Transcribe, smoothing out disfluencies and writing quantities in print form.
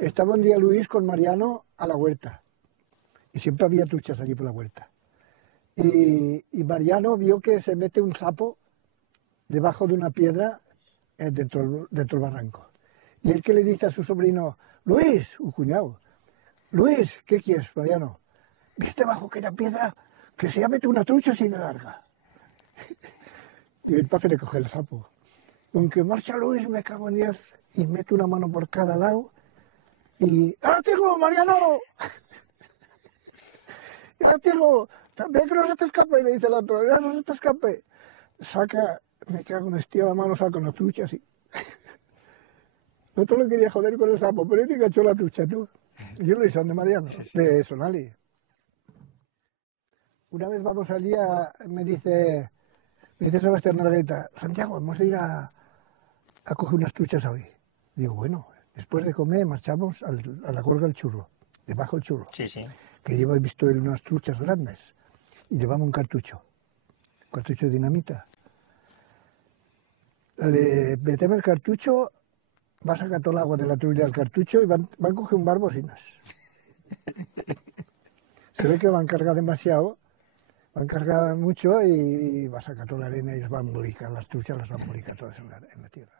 Estaba un día Luis con Mariano a la huerta. Y siempre había truchas allí por la huerta. Y Mariano vio que se mete un sapo debajo de una piedra dentro del barranco. Y él que le dice a su sobrino, Luis, un cuñado, Luis, ¿qué quieres, Mariano? ¿Viste bajo aquella piedra que se ha metido una trucha así de larga? Y el padre le coge el sapo. Aunque marcha Luis, me cago en 10 y mete una mano por cada lado. Y ¡ahora tengo, Mariano! ¡Ya tengo! También que no se te escape, le dice el otro, ya no se te escape. Saca, me cago en estira la mano, saca una trucha así. El otro le quería joder con el sapo, pero él te cachó la trucha, tú. Y yo le hice de Mariano, Sí. de Sonali. Una vez vamos al día, me dice Sebastián Nargueta, Santiago, vamos a ir a coger unas truchas hoy. Digo, bueno, después de comer marchamos a la cuerga del churro, debajo del churro, Sí, sí. que lleva visto él unas truchas grandes, y llevamos un cartucho de dinamita. Le metemos el cartucho, va a sacar todo el agua de la trulla del cartucho y van a coger un bar bocinas. Se ve que van a cargar demasiado, van a cargar mucho y va a sacar toda la arena y las van a embolicar, las truchas las van a embolicar todas en la tierra.